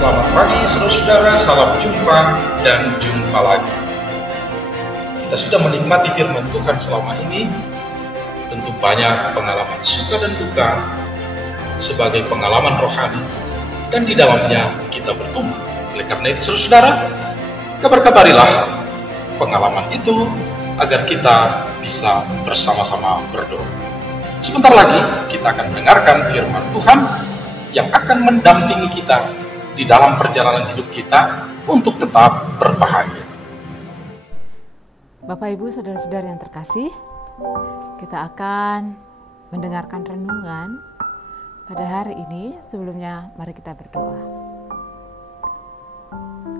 Selamat pagi saudara-saudara, salam jumpa dan jumpa lagi. Kita sudah menikmati firman Tuhan selama ini, tentu banyak pengalaman suka dan duka sebagai pengalaman rohani, dan di dalamnya kita bertumbuh. Oleh karena itu saudara-saudara, kabar-kabarilah pengalaman itu agar kita bisa bersama-sama berdoa. Sebentar lagi kita akan mendengarkan firman Tuhan yang akan mendampingi kita di dalam perjalanan hidup kita untuk tetap berbahagia. Bapak Ibu saudara-saudara yang terkasih, kita akan mendengarkan renungan pada hari ini. Sebelumnya mari kita berdoa.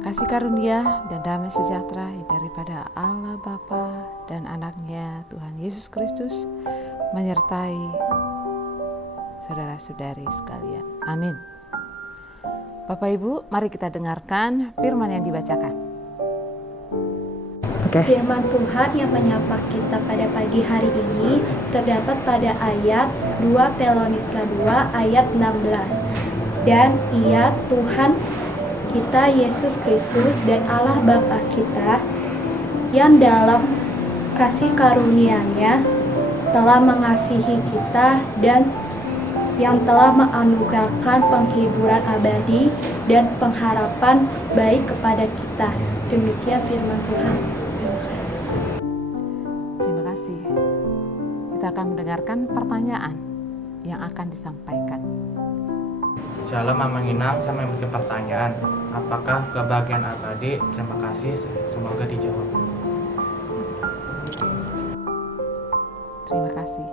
Kasih karunia dan damai sejahtera daripada Allah Bapa dan anaknya Tuhan Yesus Kristus menyertai saudara-saudari sekalian. Amin. Bapak Ibu, mari kita dengarkan firman yang dibacakan. Firman Tuhan yang menyapa kita pada pagi hari ini terdapat pada ayat 2 Tesalonika 2 ayat 16. Dan Ia Tuhan kita Yesus Kristus dan Allah Bapa kita yang dalam kasih karunia-Nya telah mengasihi kita dan yang telah menganugerahkan penghiburan abadi dan pengharapan baik kepada kita. Demikian firman Tuhan. Terima kasih. Kita akan mendengarkan pertanyaan yang akan disampaikan. Shalom Mama Inang, saya memiliki pertanyaan. Apakah kebahagiaan abadi? Terima kasih, semoga dijawab. Terima kasih.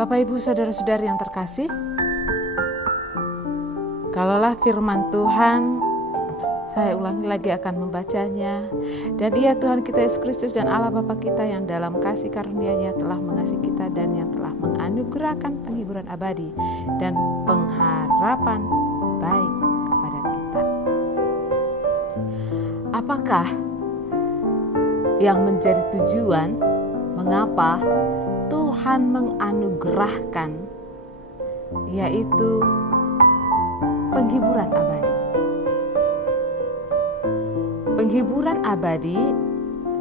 Bapak Ibu saudara-saudari yang terkasih, kalaulah firman Tuhan, saya ulangi lagi akan membacanya. Dan Ia Tuhan kita Yesus Kristus dan Allah Bapa kita yang dalam kasih karunia-Nya telah mengasihi kita dan yang telah menganugerahkan penghiburan abadi dan pengharapan baik kepada kita. Apakah yang menjadi tujuan mengapa Tuhan menganugerahkan, yaitu penghiburan abadi? Penghiburan abadi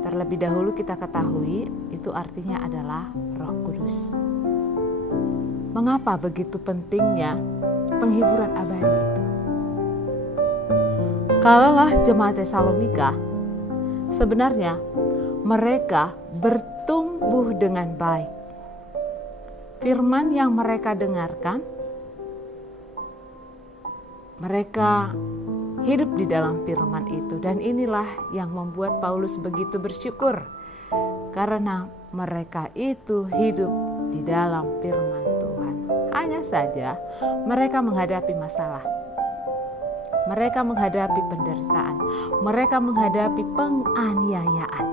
terlebih dahulu kita ketahui itu artinya adalah Roh Kudus. Mengapa begitu pentingnya penghiburan abadi itu? Kalaulah jemaat Tesalonika, sebenarnya mereka bertumbuh dengan baik. Firman yang mereka dengarkan, mereka hidup di dalam firman itu, dan inilah yang membuat Paulus begitu bersyukur karena mereka itu hidup di dalam firman Tuhan. Hanya saja mereka menghadapi masalah, mereka menghadapi penderitaan, mereka menghadapi penganiayaan.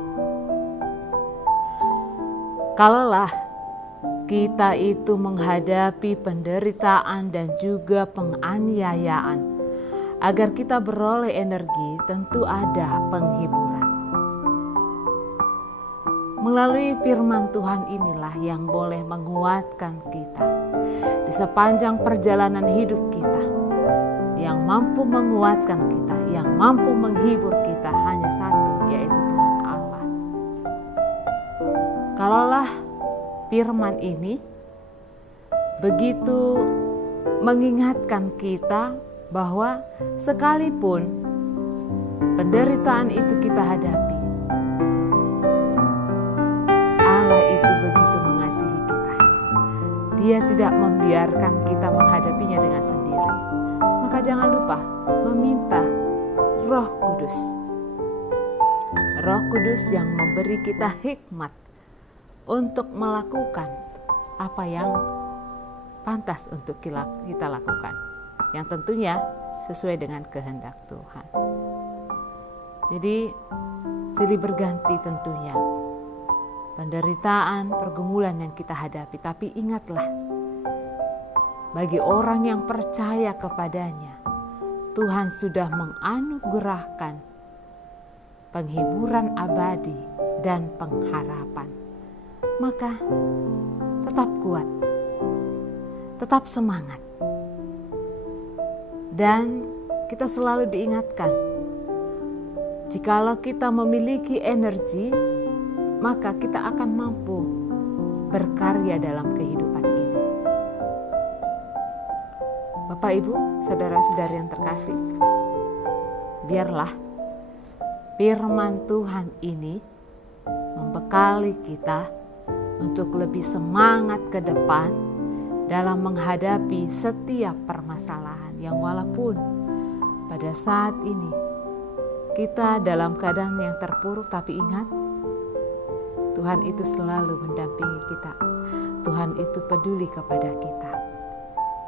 Kalaulah kita itu menghadapi penderitaan dan juga penganiayaan, agar kita beroleh energi, tentu ada penghiburan. Melalui firman Tuhan inilah yang boleh menguatkan kita di sepanjang perjalanan hidup kita. Yang mampu menguatkan kita, yang mampu menghibur kita hanya satu, yaitu Tuhan Allah. Kalaulah firman ini begitu mengingatkan kita bahwa sekalipun penderitaan itu kita hadapi, Allah itu begitu mengasihi kita. Dia tidak membiarkan kita menghadapinya dengan sendiri. Maka jangan lupa meminta Roh Kudus. Roh Kudus yang memberi kita hikmat untuk melakukan apa yang pantas untuk kita lakukan, yang tentunya sesuai dengan kehendak Tuhan. Jadi silih berganti tentunya penderitaan, pergumulan yang kita hadapi, tapi ingatlah, bagi orang yang percaya kepadanya, Tuhan sudah menganugerahkan penghiburan abadi dan pengharapan. Maka tetap kuat, tetap semangat, Dan kita selalu diingatkan, jikalau kita memiliki energi, maka kita akan mampu berkarya dalam kehidupan ini. Bapak, Ibu, saudara-saudari yang terkasih, biarlah firman Tuhan ini membekali kita untuk lebih semangat ke depan dalam menghadapi setiap permasalahan yang walaupun pada saat ini kita dalam keadaan yang terpuruk, tapi ingat, Tuhan itu selalu mendampingi kita. Tuhan itu peduli kepada kita.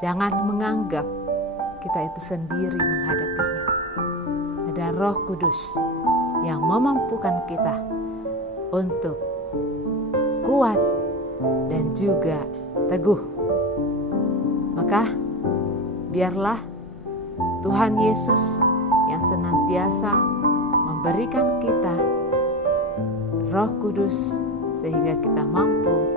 Jangan menganggap kita itu sendiri menghadapinya. Ada Roh Kudus yang memampukan kita untuk kuat dan juga teguh. Maka biarlah Tuhan Yesus yang senantiasa memberikan kita Roh Kudus sehingga kita mampu